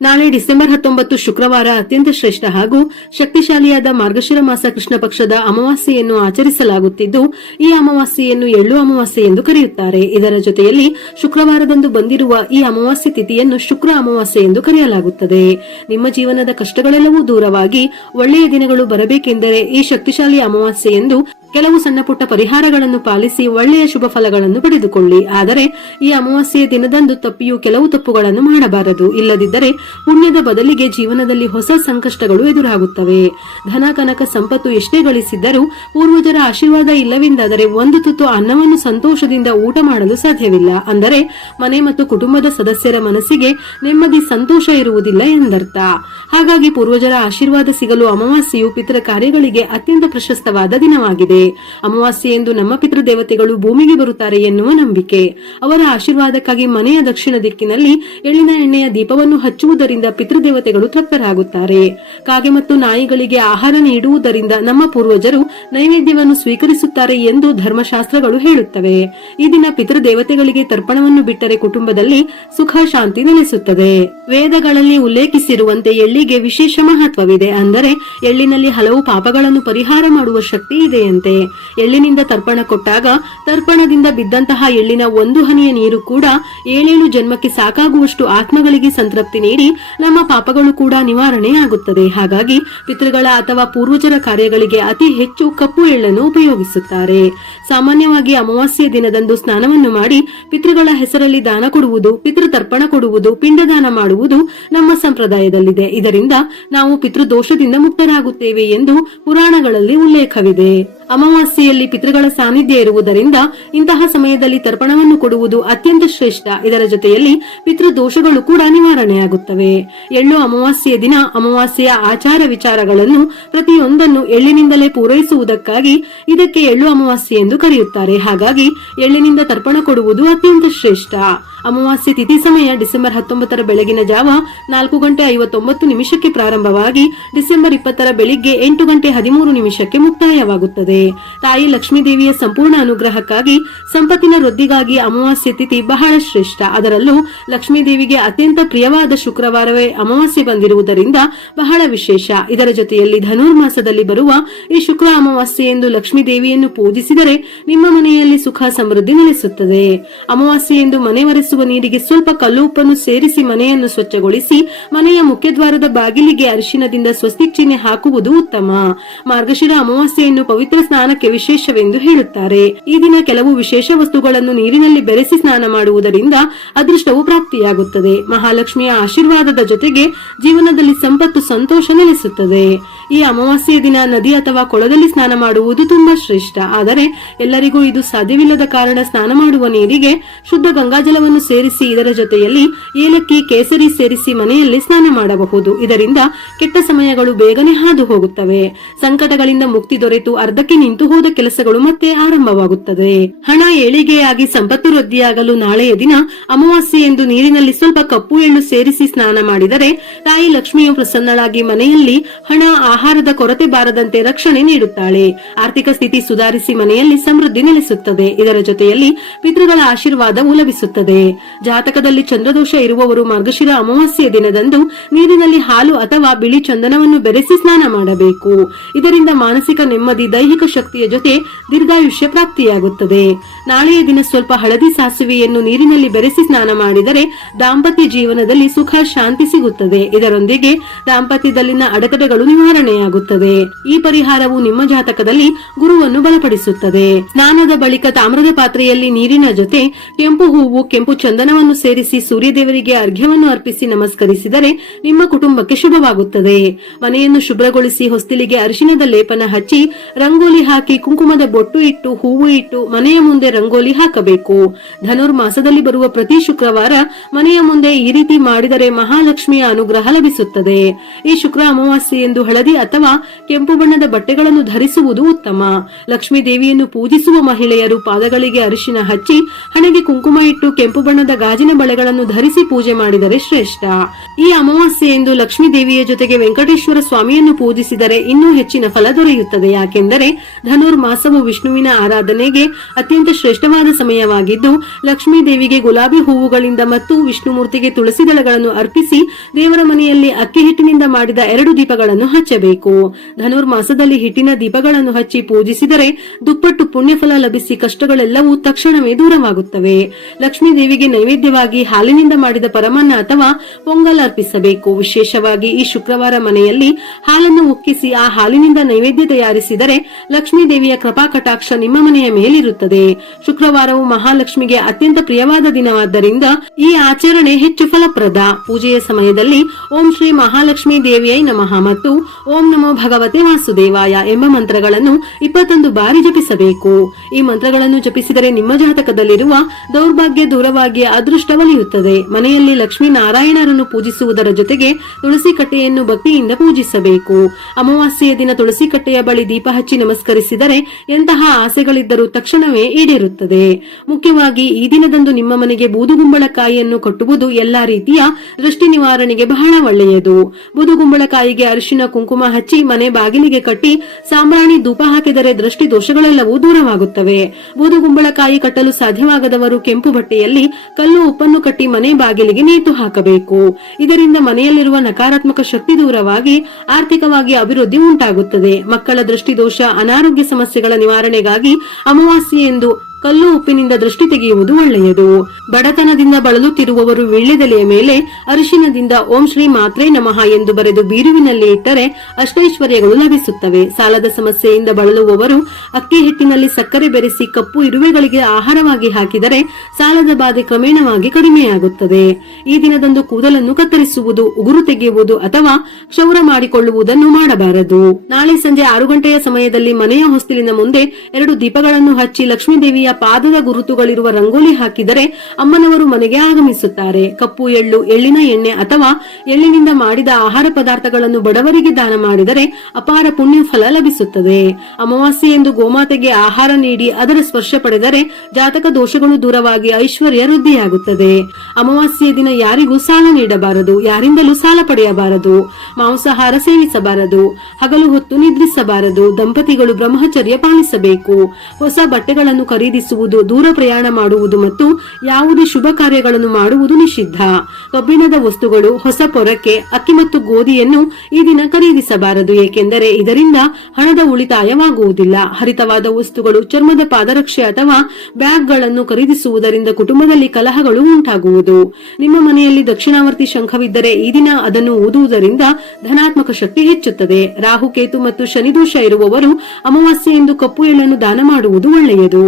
ನಾಳೆ ಡಿಸೆಂಬರ್ 19 ಶುಕ್ರವಾರ ಅತ್ಯಂತ ಶ್ರೇಷ್ಠ ಹಾಗೂ ಶಕ್ತಿಶಾಲಿಯಾದ ಮಾರ್ಗಶಿರ ಮಾಸ ಕೃಷ್ಣ ಪಕ್ಷದ ಅಮಾವಾಸ್ಯೆಯನ್ನು ಆಚರಿಸಲಾಗುತ್ತಿದ್ದು, ಈ ಅಮಾವಾಸ್ಯೆಯನ್ನು ಎಳ್ಳು ಅಮಾವಾಸ್ಯೆ ಎಂದು ಕರೆಯುತ್ತಾರೆ. ಇದರ ಜೊತೆಯಲ್ಲಿ ಶುಕ್ರವಾರದಂದು ಬಂದಿರುವ ಈ ಅಮಾವಾಸ್ಯೆ ತಿಥಿಯನ್ನು ಶುಕ್ರ ಅಮಾವಾಸ್ಯೆ ಎಂದು ಕರೆಯಲಾಗುತ್ತದೆ. ನಿಮ್ಮ ಜೀವನದ ಕಷ್ಟಗಳೆಲ್ಲವೂ ದೂರವಾಗಿ ಒಳ್ಳೆಯ ದಿನಗಳು ಬರಬೇಕೆಂದರೆ ಈ ಶಕ್ತಿಶಾಲಿ ಅಮಾವಾಸ್ಯೆಯೆಂದು ಕೆಲವು ಸಣ್ಣ ಪುಟ್ಟ ಪರಿಹಾರಗಳನ್ನು ಪಾಲಿಸಿ ಒಳ್ಳೆಯ ಶುಭ ಫಲಗಳನ್ನು ಪಡೆದುಕೊಳ್ಳಿ. ಆದರೆ ಈ ಅಮಾವಾಸ್ಯೆಯ ದಿನದಂದು ತಪ್ಪಿಯೂ ಕೆಲವು ತಪ್ಪುಗಳನ್ನು ಮಾಡಬಾರದು. ಇಲ್ಲದಿದ್ದರೆ ಪುಣ್ಯದ ಬದಲಿಗೆ ಜೀವನದಲ್ಲಿ ಹೊಸ ಸಂಕಷ್ಟಗಳು ಎದುರಾಗುತ್ತವೆ. ಧನ ಕನಕ ಸಂಪತ್ತು ಎಷ್ಟೇ ಗಳಿಸಿದ್ದರೂ ಪೂರ್ವಜರ ಆಶೀರ್ವಾದ ಇಲ್ಲವೆಂದಾದರೆ ಒಂದು ತುತ್ತು ಅನ್ನವನ್ನು ಸಂತೋಷದಿಂದ ಊಟ ಮಾಡಲು ಸಾಧ್ಯವಿಲ್ಲ. ಅಂದರೆ ಮನೆ ಮತ್ತು ಕುಟುಂಬದ ಸದಸ್ಯರ ಮನಸ್ಸಿಗೆ ನೆಮ್ಮದಿ ಸಂತೋಷ ಇರುವುದಿಲ್ಲ ಎಂದರ್ಥ. ಹಾಗಾಗಿ ಪೂರ್ವಜರ ಆಶೀರ್ವಾದ ಸಿಗಲು ಅಮಾವಾಸ್ಯೆಯು ಪಿತೃ ಕಾರ್ಯಗಳಿಗೆ ಅತ್ಯಂತ ಪ್ರಶಸ್ತವಾದ ದಿನವಾಗಿದೆ. ಅಮಾವಾಸ್ಯೆ ಎಂದು ನಮ್ಮ ಪಿತೃದೇವತೆಗಳು ಭೂಮಿಗೆ ಬರುತ್ತಾರೆ ಎನ್ನುವ ನಂಬಿಕೆ. ಅವರ ಆಶೀರ್ವಾದಕ್ಕಾಗಿ ಮನೆಯ ದಕ್ಷಿಣ ದಿಕ್ಕಿನಲ್ಲಿ ಎಳ್ಳಿನ ಎಣ್ಣೆಯ ದೀಪವನ್ನು ಹಚ್ಚುವುದರಿಂದ ಪಿತೃದೇವತೆಗಳು ತೃಪ್ತರಾಗುತ್ತಾರೆ. ಕಾಗೆ ಮತ್ತು ನಾಯಿಗಳಿಗೆ ಆಹಾರ ನೀಡುವುದರಿಂದ ನಮ್ಮ ಪೂರ್ವಜರು ನೈವೇದ್ಯವನ್ನು ಸ್ವೀಕರಿಸುತ್ತಾರೆ ಎಂದು ಧರ್ಮಶಾಸ್ತ್ರಗಳು ಹೇಳುತ್ತವೆ. ಈ ದಿನ ಪಿತೃದೇವತೆಗಳಿಗೆ ತರ್ಪಣವನ್ನು ಬಿಟ್ಟರೆ ಕುಟುಂಬದಲ್ಲಿ ಸುಖ ಶಾಂತಿ ನೆಲೆಸುತ್ತದೆ. ವೇದಗಳಲ್ಲಿ ಉಲ್ಲೇಖಿಸಿರುವಂತೆ ಎಳ್ಳಿಗೆ ವಿಶೇಷ ಮಹತ್ವವಿದೆ. ಅಂದರೆ ಎಳ್ಳಿನಲ್ಲಿ ಹಲವು ಪಾಪಗಳನ್ನು ಪರಿಹಾರ ಮಾಡುವ ಶಕ್ತಿ ಇದೆಯಂತೆ. ಎಳ್ಳಿನಿಂದ ತರ್ಪಣ ಕೊಟ್ಟಾಗ ತರ್ಪಣದಿಂದ ಬಿದ್ದಂತಹ ಎಳ್ಳಿನ ಒಂದು ಹನಿಯ ನೀರು ಕೂಡ 7 ಜನ್ಮಕ್ಕೆ ಸಾಕಾಗುವಷ್ಟು ಆತ್ಮಗಳಿಗೆ ಸಂತೃಪ್ತಿ ನೀಡಿ ನಮ್ಮ ಪಾಪಗಳು ಕೂಡ ನಿವಾರಣೆ ಆಗುತ್ತದೆ. ಹಾಗಾಗಿ ಪಿತೃಗಳ ಅಥವಾ ಪೂರ್ವಜರ ಕಾರ್ಯಗಳಿಗೆ ಅತಿ ಹೆಚ್ಚು ಕಪ್ಪು ಎಳ್ಳನ್ನು ಉಪಯೋಗಿಸುತ್ತಾರೆ. ಸಾಮಾನ್ಯವಾಗಿ ಅಮಾವಾಸ್ಯೆಯ ದಿನದಂದು ಸ್ನಾನವನ್ನು ಮಾಡಿ ಪಿತೃಗಳ ಹೆಸರಲ್ಲಿ ದಾನ ಕೊಡುವುದು, ಪಿತೃತರ್ಪಣ ಕೊಡುವುದು, ಪಿಂಡದಾನ ಮಾಡುವುದು ನಮ್ಮ ಸಂಪ್ರದಾಯದಲ್ಲಿದೆ. ಇದರಿಂದ ನಾವು ಪಿತೃದೋಷದಿಂದ ಮುಕ್ತರಾಗುತ್ತೇವೆ ಎಂದು ಪುರಾಣಗಳಲ್ಲಿ ಉಲ್ಲೇಖವಿದೆ. ಅಮಾವಾಸ್ಯೆಯಲ್ಲಿ ಪಿತೃಗಳ ಸಾನ್ನಿಧ್ಯ ಇರುವುದರಿಂದ ಇಂತಹ ಸಮಯದಲ್ಲಿ ತರ್ಪಣವನ್ನು ಕೊಡುವುದು ಅತ್ಯಂತ ಶ್ರೇಷ್ಠ. ಇದರ ಜೊತೆಯಲ್ಲಿ ಪಿತೃದೋಷಗಳು ಕೂಡ ನಿವಾರಣೆಯಾಗುತ್ತವೆ. ಎಳ್ಳು ಅಮಾವಾಸ್ಯೆಯ ದಿನ ಅಮಾವಾಸ್ಯೆಯ ಆಚಾರ ವಿಚಾರಗಳನ್ನು ಪ್ರತಿಯೊಂದನ್ನು ಎಳ್ಳಿನಿಂದಲೇ ಪೂರೈಸುವುದಕ್ಕಾಗಿ ಇದಕ್ಕೆ ಎಳ್ಳು ಅಮಾವಾಸ್ಯೆ ಎಂದು ಕರೆಯುತ್ತಾರೆ. ಹಾಗಾಗಿ ಎಳ್ಳಿನಿಂದ ತರ್ಪಣ ಕೊಡುವುದು ಅತ್ಯಂತ ಶ್ರೇಷ್ಠ. ಅಮಾವಾಸ್ಯೆ ತಿಥಿ ಸಮಯ ಡಿಸೆಂಬರ್ 19 ಬೆಳಗಿನ ಜಾವ 4:59 ಪ್ರಾರಂಭವಾಗಿ ಡಿಸೆಂಬರ್ 20 ಬೆಳಿಗ್ಗೆ 8:13 ಮುಕ್ತಾಯವಾಗುತ್ತದೆ. ತಾಯಿ ಲಕ್ಷ್ಮೀ ದೇವಿಯ ಸಂಪೂರ್ಣ ಅನುಗ್ರಹಕ್ಕಾಗಿ ಸಂಪತ್ತಿನ ವೃದ್ಧಿಗಾಗಿ ಅಮಾವಾಸ್ಯೆ ತಿಥಿ ಬಹಳ ಶ್ರೇಷ್ಠ. ಅದರಲ್ಲೂ ಲಕ್ಷ್ಮೀ ದೇವಿಗೆ ಅತ್ಯಂತ ಪ್ರಿಯವಾದ ಶುಕ್ರವಾರವೇ ಅಮಾವಾಸ್ಯೆ ಬಂದಿರುವುದರಿಂದ ಬಹಳ ವಿಶೇಷ. ಇದರ ಜೊತೆಯಲ್ಲಿ ಧನುರ್ಮಾಸದಲ್ಲಿ ಬರುವ ಈ ಶುಕ್ರ ಅಮಾವಾಸ್ಯೆ ಎಂದು ಲಕ್ಷ್ಮೀ ದೇವಿಯನ್ನು ಪೂಜಿಸಿದರೆ ನಿಮ್ಮ ಮನೆಯಲ್ಲಿ ಸುಖ ಸಮೃದ್ಧಿ ನೆಲೆಸುತ್ತದೆ. ಅಮಾವಾಸ್ಯೆ ಎಂದು ಮನೆ ಒರೆಸುವ ನೀರಿಗೆ ಸ್ವಲ್ಪ ಕಲ್ಲು ಉಪ್ಪನ್ನು ಸೇರಿಸಿ ಮನೆಯನ್ನು ಸ್ವಚ್ಛಗೊಳಿಸಿ ಮನೆಯ ಮುಖ್ಯದ್ವಾರದ ಬಾಗಿಲಿಗೆ ಅರಿಶಿನದಿಂದ ಸ್ವಸ್ತಿಕ್ ಚಿಹ್ನೆ ಹಾಕುವುದು ಉತ್ತಮ. ಮಾರ್ಗಶಿರ ಅಮಾವಾಸ್ಯೆಯನ್ನು ಪವಿತ್ರ ಸ್ನಾನಕ್ಕೆ ವಿಶೇಷವೆಂದು ಹೇಳುತ್ತಾರೆ. ಈ ದಿನ ಕೆಲವು ವಿಶೇಷ ವಸ್ತುಗಳನ್ನು ನೀರಿನಲ್ಲಿ ಬೆರೆಸಿ ಸ್ನಾನ ಮಾಡುವುದರಿಂದ ಅದೃಷ್ಟವು ಪ್ರಾಪ್ತಿಯಾಗುತ್ತದೆ. ಮಹಾಲಕ್ಷ್ಮಿಯ ಆಶೀರ್ವಾದದ ಜೊತೆಗೆ ಜೀವನದಲ್ಲಿ ಸಂಪತ್ತು ಸಂತೋಷ ನೆಲೆಸುತ್ತದೆ. ಈ ಅಮಾವಾಸ್ಯೆಯ ದಿನ ನದಿ ಅಥವಾ ಕೊಳದಲ್ಲಿ ಸ್ನಾನ ಮಾಡುವುದು ತುಂಬಾ ಶ್ರೇಷ್ಠ. ಆದರೆ ಎಲ್ಲರಿಗೂ ಇದು ಸಾಧ್ಯವಿಲ್ಲದ ಕಾರಣ ಸ್ನಾನ ಮಾಡುವ ನೀರಿಗೆ ಶುದ್ಧ ಗಂಗಾಜಲವನ್ನು ಸೇರಿಸಿ ಇದರ ಜೊತೆಯಲ್ಲಿ ಏಲಕ್ಕಿ, ಕೇಸರಿ ಸೇರಿಸಿ ಮನೆಯಲ್ಲಿ ಸ್ನಾನ ಮಾಡಬಹುದು. ಇದರಿಂದ ಕೆಟ್ಟ ಸಮಯಗಳು ಬೇಗನೆ ಹಾದು ಹೋಗುತ್ತವೆ. ಸಂಕಟಗಳಿಂದ ಮುಕ್ತಿ ದೊರೆತು ಅರ್ಧಕ್ಕೆ ನಿಂತು ಹೋದ ಕೆಲಸಗಳು ಮತ್ತೆ ಆರಂಭವಾಗುತ್ತದೆ. ಹಣ ಏಳಿಗೆಯಾಗಿ ಸಂಪತ್ತು ವೃದ್ಧಿಯಾಗಲು ನಾಳೆಯ ದಿನ ಅಮಾವಾಸ್ಯೆ ಎಂದು ನೀರಿನಲ್ಲಿ ಸ್ವಲ್ಪ ಕಪ್ಪು ಎಳ್ಳು ಸೇರಿಸಿ ಸ್ನಾನ ಮಾಡಿದರೆ ತಾಯಿ ಲಕ್ಷ್ಮಿಯು ಪ್ರಸನ್ನಳಾಗಿ ಮನೆಯಲ್ಲಿ ಹಣ, ಆಹಾರದ ಕೊರತೆ ಬಾರದಂತೆ ರಕ್ಷಣೆ ನೀಡುತ್ತಾಳೆ. ಆರ್ಥಿಕ ಸ್ಥಿತಿ ಸುಧಾರಿಸಿ ಮನೆಯಲ್ಲಿ ಸಮೃದ್ಧಿ ನೆಲೆಸುತ್ತದೆ. ಇದರ ಜೊತೆಯಲ್ಲಿ ಪಿತೃಗಳ ಆಶೀರ್ವಾದವು ಲಭಿಸುತ್ತದೆ. ಜಾತಕದಲ್ಲಿ ಚಂದ್ರದೋಷ ಇರುವವರು ಮಾರ್ಗಶಿರ ಅಮಾವಾಸ್ಯೆಯ ದಿನದಂದು ನೀರಿನಲ್ಲಿ ಹಾಲು ಅಥವಾ ಬಿಳಿ ಚಂದನವನ್ನು ಬೆರೆಸಿ ಸ್ನಾನ ಮಾಡಬೇಕು. ಇದರಿಂದ ಮಾನಸಿಕ ನೆಮ್ಮದಿ, ದೈಹಿಕ ಶಕ್ತಿಯ ಜೊತೆ ದೀರ್ಘಾಯುಷ್ಯ ಪ್ರಾಪ್ತಿಯಾಗುತ್ತದೆ. ನಾಳೆಯ ದಿನ ಸ್ವಲ್ಪ ಹಳದಿ ಸಾಸಿವೆಯನ್ನು ನೀರಿನಲ್ಲಿ ಬೆರೆಸಿ ಸ್ನಾನ ಮಾಡಿದರೆ ದಾಂಪತ್ಯ ಜೀವನದಲ್ಲಿ ಸುಖ ಶಾಂತಿ ಸಿಗುತ್ತದೆ. ಇದರೊಂದಿಗೆ ದಾಂಪತ್ಯದಲ್ಲಿನ ಅಡೆತಡೆಗಳು ನಿವಾರಣೆಯಾಗುತ್ತದೆ. ಈ ಪರಿಹಾರವು ನಿಮ್ಮ ಜಾತಕದಲ್ಲಿ ಗುರುವನ್ನು ಬಲಪಡಿಸುತ್ತದೆ. ಸ್ನಾನದ ಬಳಿಕ ತಾಮ್ರದ ಪಾತ್ರೆಯಲ್ಲಿ ನೀರಿನ ಜೊತೆ ಕೆಂಪು ಹೂವು, ಕೆಂಪು ಚಂದನವನ್ನು ಸೇರಿಸಿ ಸೂರ್ಯದೇವರಿಗೆ ಅರ್ಘ್ಯವನ್ನು ಅರ್ಪಿಸಿ ನಮಸ್ಕರಿಸಿದರೆ ನಿಮ್ಮ ಕುಟುಂಬಕ್ಕೆ ಶುಭವಾಗುತ್ತದೆ. ಮನೆಯನ್ನು ಶುಭ್ರಗೊಳಿಸಿ ಹೊಸ್ತಿಲಿಗೆ ಅರಿಶಿನದ ಲೇಪನ ಹಚ್ಚಿ ರಂಗೋಲಿ ಹಾಕಿ ಕುಂಕುಮದ ಬೊಟ್ಟು ಇಟ್ಟು ಹೂವು ಇಟ್ಟು ಮನೆಯ ಮುಂದೆ ರಂಗೋಲಿ ಹಾಕಬೇಕು. ಧನುರ್ಮಾಸದಲ್ಲಿ ಬರುವ ಪ್ರತಿ ಶುಕ್ರವಾರ ಮನೆಯ ಮುಂದೆ ಈ ರೀತಿ ಮಾಡಿದರೆ ಮಹಾಲಕ್ಷ್ಮಿಯ ಅನುಗ್ರಹ ಲಭಿಸುತ್ತದೆ. ಈ ಶುಕ್ರ ಅಮಾವಾಸ್ಯೆ ಎಂದು ಹಳದಿ ಅಥವಾ ಕೆಂಪು ಬಣ್ಣದ ಬಟ್ಟೆಗಳನ್ನು ಧರಿಸುವುದು ಉತ್ತಮ. ಲಕ್ಷ್ಮೀ ದೇವಿಯನ್ನು ಪೂಜಿಸುವ ಮಹಿಳೆಯರು ಪಾದಗಳಿಗೆ ಅರಿಶಿನ ಹಚ್ಚಿ ಹಣೆಗೆ ಕುಂಕುಮ ಇಟ್ಟು ಕೆಂಪು ಕಪ್ಪು ಬಣ್ಣದ ಗಾಜಿನ ಬಳೆಗಳನ್ನು ಧರಿಸಿ ಪೂಜೆ ಮಾಡಿದರೆ ಶ್ರೇಷ್ಠ. ಈ ಅಮಾವಾಸ್ಯೆಯಂದು ಲಕ್ಷ್ಮೀ ದೇವಿಯ ಜೊತೆಗೆ ವೆಂಕಟೇಶ್ವರ ಸ್ವಾಮಿಯನ್ನು ಪೂಜಿಸಿದರೆ ಇನ್ನೂ ಹೆಚ್ಚಿನ ಫಲ ದೊರೆಯುತ್ತದೆ. ಯಾಕೆಂದರೆ ಧನುರ್ಮಾಸವು ವಿಷ್ಣುವಿನ ಆರಾಧನೆಗೆ ಅತ್ಯಂತ ಶ್ರೇಷ್ಠವಾದ ಸಮಯವಾಗಿದ್ದು, ಲಕ್ಷ್ಮೀ ದೇವಿಗೆ ಗುಲಾಬಿ ಹೂವುಗಳಿಂದ ಮತ್ತು ವಿಷ್ಣುಮೂರ್ತಿಗೆ ತುಳಸಿ ದಳಗಳನ್ನು ಅರ್ಪಿಸಿ ದೇವರ ಮನೆಯಲ್ಲಿ ಅಕ್ಕಿ ಹಿಟ್ಟಿನಿಂದ ಮಾಡಿದ 2 ದೀಪಗಳನ್ನು ಹಚ್ಚಬೇಕು. ಧನುರ್ಮಾಸದಲ್ಲಿ ಹಿಟ್ಟಿನ ದೀಪಗಳನ್ನು ಹಚ್ಚಿ ಪೂಜಿಸಿದರೆ ದುಪ್ಪಟ್ಟು ಪುಣ್ಯಫಲ ಲಭಿಸಿ ಕಷ್ಟಗಳೆಲ್ಲವೂ ತಕ್ಷಣವೇ ದೂರವಾಗುತ್ತವೆ. ಲಕ್ಷ್ಮೀ ದೇವಿಗೆ ನೈವೇದ್ಯವಾಗಿ ಹಾಲಿನಿಂದ ಮಾಡಿದ ಪರಮಾನ್ನ ಅಥವಾ ಪೊಂಗಲ್ ಅರ್ಪಿಸಬೇಕು. ವಿಶೇಷವಾಗಿ ಈ ಶುಕ್ರವಾರ ಮನೆಯಲ್ಲಿ ಹಾಲನ್ನು ಉಕ್ಕಿಸಿ ಆ ಹಾಲಿನಿಂದ ನೈವೇದ್ಯ ತಯಾರಿಸಿದರೆ ಲಕ್ಷ್ಮೀ ದೇವಿಯ ಕೃಪಾ ಕಟಾಕ್ಷ ನಿಮ್ಮ ಮನೆಯ ಮೇಲಿರುತ್ತದೆ. ಶುಕ್ರವಾರವು ಮಹಾಲಕ್ಷ್ಮಿಗೆ ಅತ್ಯಂತ ಪ್ರಿಯವಾದ ದಿನವಾದ್ದರಿಂದ ಈ ಆಚರಣೆ ಹೆಚ್ಚು ಫಲಪ್ರದ. ಪೂಜೆಯ ಸಮಯದಲ್ಲಿ ಓಂ ಶ್ರೀ ಮಹಾಲಕ್ಷ್ಮೀ ದೇವಿಯೈ ನಮಃ ಮತ್ತು ಓಂ ನಮೋ ಭಗವತೆ ವಾಸುದೇವಾಯ ಎಂಬ ಮಂತ್ರಗಳನ್ನು 21 ಬಾರಿ ಜಪಿಸಬೇಕು. ಈ ಮಂತ್ರಗಳನ್ನು ಜಪಿಸಿದರೆ ನಿಮ್ಮ ಜಾತಕದಲ್ಲಿರುವ ದೌರ್ಭಾಗ್ಯ ದೂರವಾಗಿ ಅದೃಷ್ಟ ಒಲಿಯುತ್ತದೆ. ಮನೆಯಲ್ಲಿ ಲಕ್ಷ್ಮೀ ನಾರಾಯಣರನ್ನು ಪೂಜಿಸುವುದರ ಜೊತೆಗೆ ತುಳಸಿ ಕಟ್ಟೆಯನ್ನು ಭಕ್ತಿಯಿಂದ ಪೂಜಿಸಬೇಕು. ಅಮಾವಾಸ್ಯೆಯ ದಿನ ತುಳಸಿ ಕಟ್ಟೆಯ ಬಳಿ ದೀಪ ಹಚ್ಚಿ ನಮಸ್ಕರಿಸಿದರೆ ಎಂತಹ ಆಸೆಗಳಿದ್ದರೂ ತಕ್ಷಣವೇ ಈಡೇರುತ್ತದೆ. ಮುಖ್ಯವಾಗಿ ಈ ದಿನದಂದು ನಿಮ್ಮ ಮನೆಗೆ ಬೂದುಗುಂಬಳಕಾಯಿಯನ್ನು ಕಟ್ಟುವುದು ಎಲ್ಲಾ ರೀತಿಯ ದೃಷ್ಟಿ ನಿವಾರಣೆಗೆ ಬಹಳ ಒಳ್ಳೆಯದು. ಬೂದುಗುಂಬಳಕಾಯಿಗೆ ಅರಿಶಿನ ಕುಂಕುಮ ಹಚ್ಚಿ ಮನೆ ಬಾಗಿಲಿಗೆ ಕಟ್ಟಿ ಸಾಂಬ್ರಾಣಿ ಧೂಪ ಹಾಕಿದರೆ ದೃಷ್ಟಿ ದೋಷಗಳೆಲ್ಲವೂ ದೂರವಾಗುತ್ತವೆ. ಬೂದುಗುಂಬಳಕಾಯಿ ಕಟ್ಟಲು ಸಾಧ್ಯವಾಗದವರು ಕೆಂಪು ಬಟ್ಟೆಯಲ್ಲಿ ಕಲ್ಲು ಉಪ್ಪನ್ನು ಕಟ್ಟಿ ಮನೆ ಬಾಗಿಲಿಗೆ ನೇತು ಹಾಕಬೇಕು. ಇದರಿಂದ ಮನೆಯಲ್ಲಿರುವ ನಕಾರಾತ್ಮಕ ಶಕ್ತಿ ದೂರವಾಗಿ ಆರ್ಥಿಕವಾಗಿ ಅಭಿವೃದ್ಧಿ ಉಂಟಾಗುತ್ತದೆ. ಮಕ್ಕಳ ದೃಷ್ಟಿ ದೋಷ, ಅನಾರೋಗ್ಯ ಸಮಸ್ಯೆಗಳ ನಿವಾರಣೆಗಾಗಿ ಅಮಾವಾಸ್ಯೆಯೆಂದು ಕಲ್ಲು ಉಪ್ಪಿನಿಂದ ದೃಷ್ಟಿ ತೆಗೆಯುವುದು ಒಳ್ಳೆಯದು. ಬಡತನದಿಂದ ಬಳಲುತ್ತಿರುವವರು ವೀಳ್ಯದೆಲೆಯ ಮೇಲೆ ಅರಿಶಿನದಿಂದ ಓಂ ಶ್ರೀ ಮಾತ್ರೇ ನಮಃ ಎಂದು ಬರೆದು ಬೀರುವಿನಲ್ಲಿ ಇಟ್ಟರೆ ಅಷ್ಟೈಶ್ವರ್ಯಗಳು ಲಭಿಸುತ್ತವೆ. ಸಾಲದ ಸಮಸ್ಯೆಯಿಂದ ಬಳಲುವವರು ಅಕ್ಕಿ ಹಿಟ್ಟಿನಲ್ಲಿ ಸಕ್ಕರೆ ಬೆರೆಸಿ ಕಪ್ಪು ಇರುವೆಗಳಿಗೆ ಆಹಾರವಾಗಿ ಹಾಕಿದರೆ ಸಾಲದ ಬಾಧೆ ಕ್ರಮೇಣವಾಗಿ ಕಡಿಮೆಯಾಗುತ್ತದೆ. ಈ ದಿನದಂದು ಕೂದಲನ್ನು ಕತ್ತರಿಸುವುದು, ಉಗುರು ತೆಗೆಯುವುದು ಅಥವಾ ಕ್ಷೌರ ಮಾಡಿಕೊಳ್ಳುವುದನ್ನು ಮಾಡಬಾರದು. ನಾಳೆ ಸಂಜೆ 6 ಗಂಟೆಯ ಸಮಯದಲ್ಲಿ ಮನೆಯ ಹೊಸ್ತಿಲಿನ ಮುಂದೆ 2 ದೀಪಗಳನ್ನು ಹಚ್ಚಿ ಲಕ್ಷ್ಮೀ ದೇವಿಯ ಪಾದದ ಗುರುತುಗಳಿರುವ ರಂಗೋಲಿ ಹಾಕಿದರೆ ಅಮ್ಮನವರು ಮನೆಗೆ ಆಗಮಿಸುತ್ತಾರೆ. ಕಪ್ಪು ಎಳ್ಳು, ಎಳ್ಳಿನ ಎಣ್ಣೆ ಅಥವಾ ಎಳ್ಳಿನಿಂದ ಮಾಡಿದ ಆಹಾರ ಪದಾರ್ಥಗಳನ್ನು ಬಡವರಿಗೆ ದಾನ ಮಾಡಿದರೆ ಅಪಾರ ಪುಣ್ಯ ಫಲ ಲಭಿಸುತ್ತದೆ. ಅಮಾವಾಸ್ಯೆಯೆಂದು ಗೋಮಾತೆಗೆ ಆಹಾರ ನೀಡಿ ಅದರ ಸ್ಪರ್ಶ ಪಡೆದರೆ ಜಾತಕ ದೋಷಗಳು ದೂರವಾಗಿ ಐಶ್ವರ್ಯ ವೃದ್ಧಿಯಾಗುತ್ತದೆ. ಅಮಾವಾಸ್ಯೆಯ ದಿನ ಯಾರಿಗೂ ಸಾಲ ನೀಡಬಾರದು, ಯಾರಿಂದಲೂ ಸಾಲ ಪಡೆಯಬಾರದು, ಮಾಂಸಾಹಾರ ಸೇವಿಸಬಾರದು, ಹಗಲು ಹೊತ್ತು ನಿದ್ರಿಸಬಾರದು. ದಂಪತಿಗಳು ಬ್ರಹ್ಮಚರ್ಯ ಪಾಲಿಸಬೇಕು. ಹೊಸ ಬಟ್ಟೆಗಳನ್ನು ಖರೀದಿಸುವುದು, ದೂರ ಪ್ರಯಾಣ ಮಾಡುವುದು ಮತ್ತು ಯಾವುದೇ ಶುಭ ಕಾರ್ಯಗಳನ್ನು ಮಾಡುವುದು ನಿಷಿದ್ಧ. ಕಬ್ಬಿಣದ ವಸ್ತುಗಳು, ಹೊಸ ಪೊರಕೆ, ಅಕ್ಕಿ ಮತ್ತು ಗೋಧಿಯನ್ನು ಈ ದಿನ ಖರೀದಿಸಬಾರದು, ಏಕೆಂದರೆ ಇದರಿಂದ ಹಣದ ಉಳಿತಾಯವಾಗುವುದಿಲ್ಲ. ಹರಿತವಾದ ವಸ್ತುಗಳು, ಚರ್ಮದ ಪಾದರಕ್ಷೆ ಅಥವಾ ಬ್ಯಾಗ್ಗಳನ್ನು ಖರೀದಿಸುವುದರಿಂದ ಕುಟುಂಬದಲ್ಲಿ ಕಲಹಗಳು ಉಂಟಾಗುವುದು. ನಿಮ್ಮ ಮನೆಯಲ್ಲಿ ದಕ್ಷಿಣಾವರ್ತಿ ಶಂಖವಿದ್ದರೆ ಈ ದಿನ ಅದನ್ನು ಊದುವುದರಿಂದ ಧನಾತ್ಮಕ ಶಕ್ತಿ ಹೆಚ್ಚುತ್ತದೆ. ರಾಹುಕೇತು ಮತ್ತು ಶನಿದೋಷ ಇರುವವರು ಅಮಾವಾಸ್ಯೆಯೆಂದು ಕಪ್ಪು ಎಳ್ಳನ್ನು ದಾನ ಮಾಡುವುದು ಒಳ್ಳೆಯದು.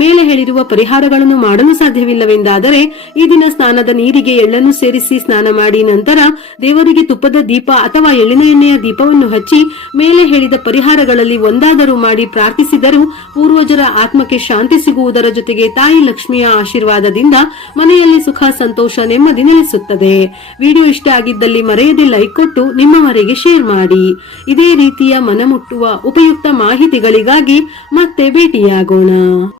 ಮೇಲೆ ಹೇಳಿರುವ ಪರಿಹಾರಗಳನ್ನು ಮಾಡಲು ಸಾಧ್ಯವಿಲ್ಲವೆಂದಾದರೆ ಈ ದಿನ ಸ್ನಾನದ ನೀರಿಗೆ ಎಳ್ಳನ್ನು ಸೇರಿಸಿ ಸ್ನಾನ ಮಾಡಿ ನಂತರ ದೇವರಿಗೆ ತುಪ್ಪದ ದೀಪ ಅಥವಾ ಎಳ್ಳಿನ ಎಣ್ಣೆಯ ದೀಪವನ್ನು ಹಚ್ಚಿ ಮೇಲೆ ಹೇಳಿದ ಪರಿಹಾರಗಳಲ್ಲಿ ಒಂದಾದರೂ ಮಾಡಿ ಪ್ರಾರ್ಥಿಸಿದರೂ ಪೂರ್ವಜರ ಆತ್ಮಕ್ಕೆ ಶಾಂತಿ ಸಿಗುವುದರ ಜೊತೆಗೆ ತಾಯಿ ಲಕ್ಷ್ಮಿಯ ಆಶೀರ್ವಾದದಿಂದ ಮನೆಯಲ್ಲಿ ಸುಖ, ಸಂತೋಷ, ನೆಮ್ಮದಿ ನೆಲೆಸುತ್ತದೆ. ವಿಡಿಯೋ ಇಷ್ಟ ಆಗಿದ್ದಲ್ಲಿ ಮರೆಯದೆ ಲೈಕ್ ಕೊಟ್ಟು ನಿಮ್ಮವರೆಗೆ ಶೇರ್ ಮಾಡಿ. ಇದೇ ರೀತಿಯ ಮನಮುಟ್ಟುವ ಉಪಯುಕ್ತ ಮಾಹಿತಿಗಳಿಗಾಗಿ ಮತ್ತೆ ಭೇಟಿಯಾಗೋಣ.